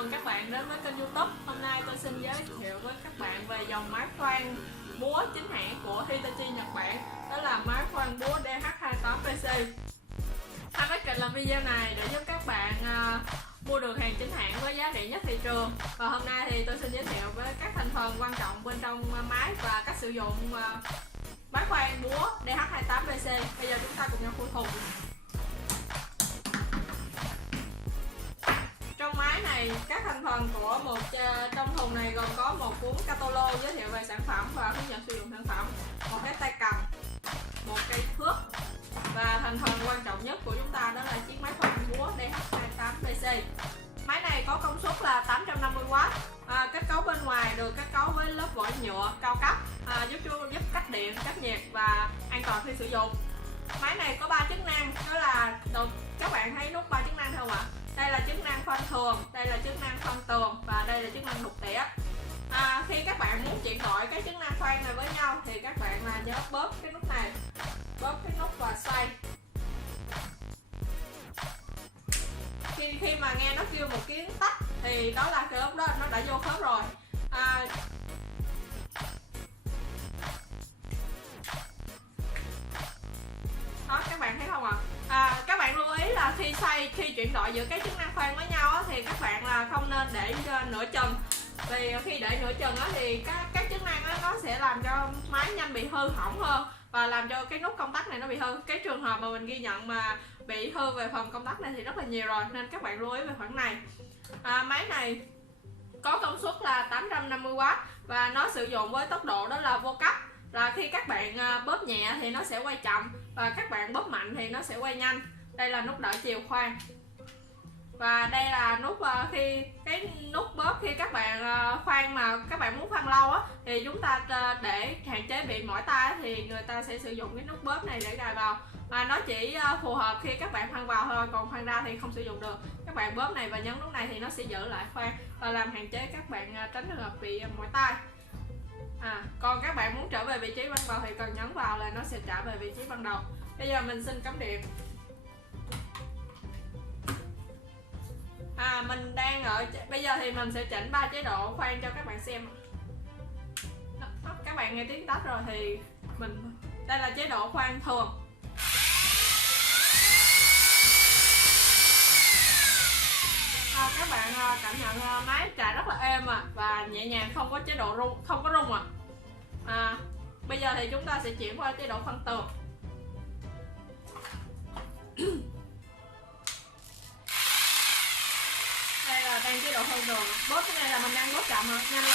mừng các bạn đến với kênh YouTube. Hôm nay tôi xin giới thiệu với các bạn về dòng máy khoan búa chính hãng của Hitachi Nhật Bản. Đó là máy khoan búa DH28PC. Hamac làm video này để giúp các bạn mua được hàng chính hãng với giá rẻ nhất thị trường. Và hôm nay thì tôi xin giới thiệu với các thành phần quan trọng bên trong máy và cách sử dụng máy khoan búa DH28PC. Bây giờ chúng ta cùng nhau khui thùng. Trong máy này, các thành phần của trong thùng này gồm có một cuốn catalog giới thiệu về sản phẩm và hướng dẫn sử dụng sản phẩm, một cái tay cầm, một cây thước và thành phần quan trọng nhất của chúng ta đó là chiếc máy khoan búa DH28PC. Máy này có công suất là 850W, kết cấu bên ngoài được kết cấu với lớp vỏ nhựa cao cấp, giúp cách điện, cách nhiệt và an toàn khi sử dụng. Máy này có 3 chức năng, đó là các bạn thấy nút 3 chức năng không ạ? Đây là chức năng khoan thường, đây là chức năng khoan tường và đây là chức năng đục tỉa. Khi các bạn muốn chuyển đổi cái chức năng khoan này với nhau thì các bạn nhớ bóp cái nút này, bóp cái nút và xoay. Khi mà nghe nó kêu một tiếng tách thì đó là cái lúc đó nó đã vô khớp rồi. Đó, các bạn thấy không ạ? Các bạn lưu ý là khi chuyển đổi giữa cái chức năng khoan với nhau thì các bạn không nên để nửa chừng, vì khi để nửa chừng thì các chức năng nó sẽ làm cho máy nhanh bị hư hỏng hơn và làm cho cái nút công tắc này nó bị hư. Cái trường hợp mà mình ghi nhận mà bị hư về phần công tắc này thì rất là nhiều rồi, nên các bạn lưu ý về khoản này. Máy này có công suất là 850W và nó sử dụng với tốc độ đó là vô cấp, là khi các bạn bóp nhẹ thì nó sẽ quay chậm và các bạn bóp mạnh thì nó sẽ quay nhanh. Đây là nút đảo chiều khoan và đây là nút nút bóp khi các bạn khoan mà các bạn muốn khoan lâu thì chúng ta để hạn chế bị mỏi tay thì người ta sẽ sử dụng cái nút bóp này để gài vào, mà nó chỉ phù hợp khi các bạn khoan vào thôi, còn khoan ra thì không sử dụng được. Các bạn bóp này và nhấn nút này thì nó sẽ giữ lại khoan và làm hạn chế các bạn tránh trường hợp bị mỏi tay. Còn các bạn muốn trở về vị trí ban đầu thì cần nhấn vào là nó sẽ trả về vị trí ban đầu. Bây giờ mình xin cắm điện. Mình đang bây giờ thì mình sẽ chỉnh 3 chế độ khoan cho các bạn xem. Các bạn nghe tiếng tách rồi thì đây là chế độ khoan thường. Các bạn cảm nhận máy chạy rất là êm và nhẹ nhàng, không có chế độ rung, không có rung Bây giờ thì chúng ta sẽ chuyển qua chế độ khoan tường. Đây là đang chế độ khoan tường. Bóp cái này là mình đang bóp chậm nhanh lên.